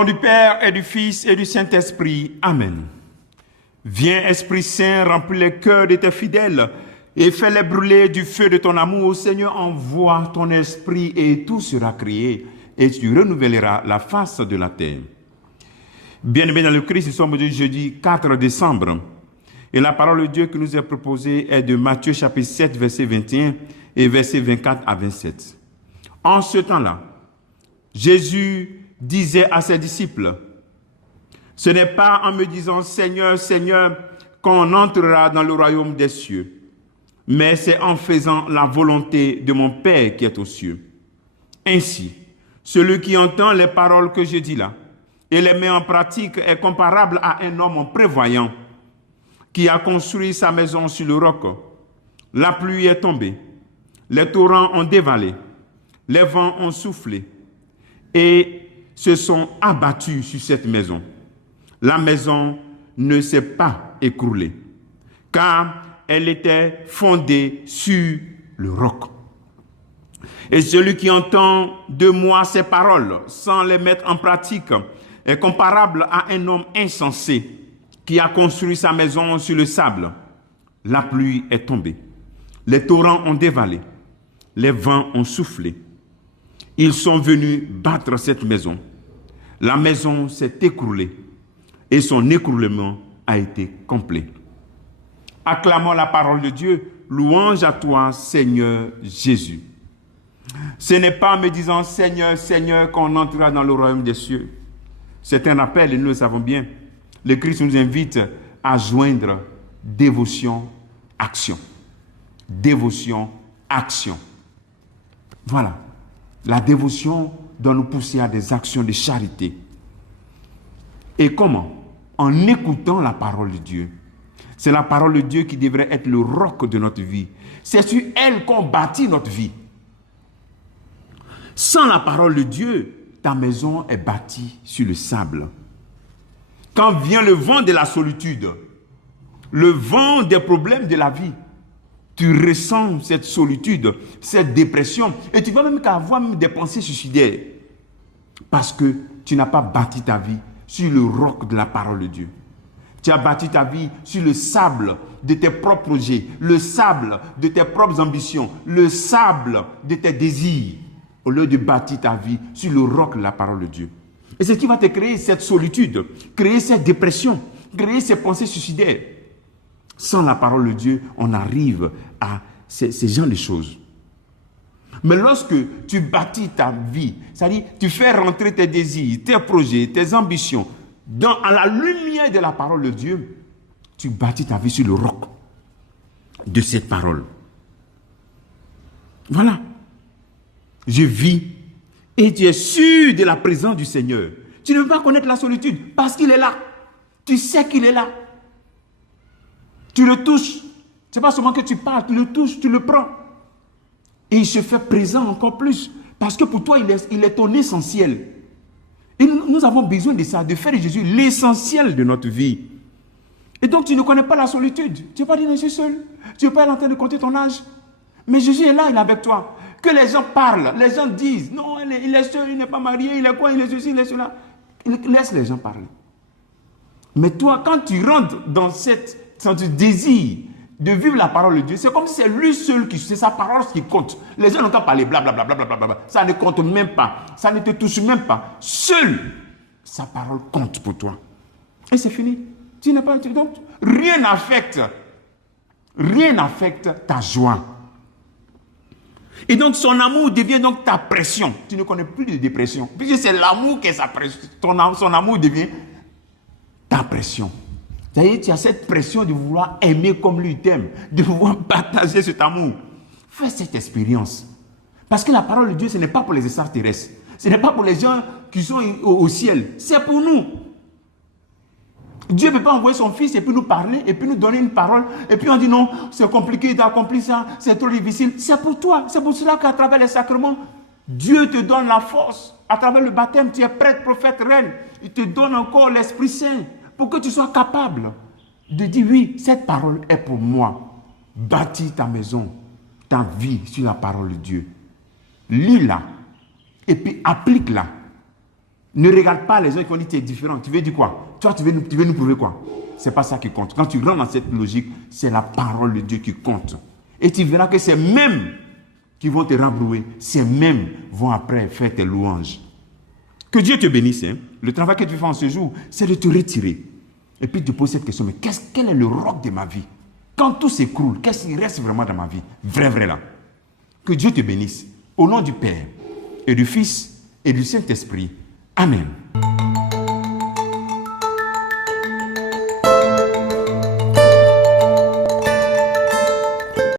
nom du Père et du Fils et du Saint-Esprit. Amen. Viens, Esprit Saint, remplis les cœurs de tes fidèles et fais-les brûler du feu de ton amour. Seigneur, envoie ton esprit et tout sera créé et tu renouvelleras la face de la terre. Bien-aimés dans le Christ, nous sommes aujourd'hui jeudi 4 décembre. Et la parole de Dieu qui nous est proposée est de Matthieu chapitre 7, verset 21 et verset 24 à 27. En ce temps-là, Jésus disait à ses disciples, « Ce n'est pas en me disant « Seigneur, Seigneur » qu'on entrera dans le royaume des cieux, mais c'est en faisant la volonté de mon Père qui est aux cieux. Ainsi, celui qui entend les paroles que je dis là et les met en pratique est comparable à un homme prévoyant qui a construit sa maison sur le roc. La pluie est tombée, les torrents ont dévalé, les vents ont soufflé et se sont abattus sur cette maison. La maison ne s'est pas écroulée, car elle était fondée sur le roc. Et celui qui entend de moi ces paroles sans les mettre en pratique est comparable à un homme insensé qui a construit sa maison sur le sable. La pluie est tombée, les torrents ont dévalé, les vents ont soufflé. Ils sont venus battre cette maison. La maison s'est écroulée et son écroulement a été complet. Acclamons la parole de Dieu. Louange à toi, Seigneur Jésus. Ce n'est pas en me disant Seigneur, Seigneur qu'on entrera dans le royaume des cieux. C'est un appel et nous le savons bien. Le Christ nous invite à joindre dévotion, action. Dévotion, action. Voilà. La dévotion doit nous pousser à des actions de charité. Et comment? En écoutant la parole de Dieu. C'est la parole de Dieu qui devrait être le roc de notre vie. C'est sur elle qu'on bâtit notre vie. Sans la parole de Dieu, ta maison est bâtie sur le sable. Quand vient le vent de la solitude, le vent des problèmes de la vie, tu ressens cette solitude, cette dépression, et tu vas même avoir des pensées suicidaires. Parce que tu n'as pas bâti ta vie sur le roc de la parole de Dieu. Tu as bâti ta vie sur le sable de tes propres projets, le sable de tes propres ambitions, le sable de tes désirs, au lieu de bâtir ta vie sur le roc de la parole de Dieu. Et c'est ce qui va te créer cette solitude, créer cette dépression, créer ces pensées suicidaires. Sans la parole de Dieu, on arrive à ces genres de choses. Mais lorsque tu bâtis ta vie, c'est-à-dire tu fais rentrer tes désirs, tes projets, tes ambitions, à la lumière de la parole de Dieu, tu bâtis ta vie sur le roc de cette parole. Voilà. Je vis et tu es sûr de la présence du Seigneur. Tu ne veux pas connaître la solitude parce qu'il est là. Tu sais qu'il est là. Tu le touches. Ce n'est pas seulement que tu parles, tu le touches, tu le prends. Et il se fait présent encore plus. Parce que pour toi, il est ton essentiel. Et nous avons besoin de ça, de faire de Jésus l'essentiel de notre vie. Et donc, tu ne connais pas la solitude. Tu ne vas pas dire, je suis seul. Tu ne vas pas en train de compter ton âge. Mais Jésus est là, il est avec toi. Que les gens parlent, les gens disent, non, il est seul, il n'est pas marié, il est quoi, il est ceci, il est cela. Laisse les gens parler. Mais toi, quand tu rentres dans ce désir de vivre la parole de Dieu, c'est comme si c'est lui seul c'est sa parole qui compte. Les gens n'entendent parler, blablabla, blablabla. Ça ne compte même pas. Ça ne te touche même pas. Seul, sa parole compte pour toi. Et c'est fini. Tu n'es pas donc rien n'affecte ta joie. Et donc son amour devient donc ta pression. Tu ne connais plus de dépression. Puisque c'est l'amour qui est sa pression. Son amour devient ta pression. C'est-à-dire, tu as cette pression de vouloir aimer comme lui t'aime, de vouloir partager cet amour. Fais cette expérience. Parce que la parole de Dieu, ce n'est pas pour les extraterrestres. Ce n'est pas pour les gens qui sont au ciel. C'est pour nous. Dieu ne peut pas envoyer son fils et puis nous parler, et puis nous donner une parole, et puis on dit non, c'est compliqué d'accomplir ça, c'est trop difficile. C'est pour toi. C'est pour cela qu'à travers les sacrements, Dieu te donne la force. À travers le baptême, tu es prêtre, prophète, reine. Il te donne encore l'Esprit Saint pour que tu sois capable de dire oui, cette parole est pour moi. Bâtis ta maison, ta vie sur la parole de Dieu. Lis-la et puis applique-la. Ne regarde pas les gens qui vont dire tu es différent. Tu veux dire quoi? Toi, tu veux nous prouver quoi? C'est pas ça qui compte. Quand tu rentres dans cette logique, c'est la parole de Dieu qui compte. Et tu verras que ces mêmes qui vont te rabrouer, ces mêmes vont après faire tes louanges. Que Dieu te bénisse. Hein? Le travail que tu fais en ce jour, c'est de te retirer. Et puis de te poser cette question, mais quel est le roc de ma vie? Quand tout s'écroule, qu'est-ce qui reste vraiment dans ma vie? Vrai là. Que Dieu te bénisse. Au nom du Père, et du Fils, et du Saint-Esprit. Amen.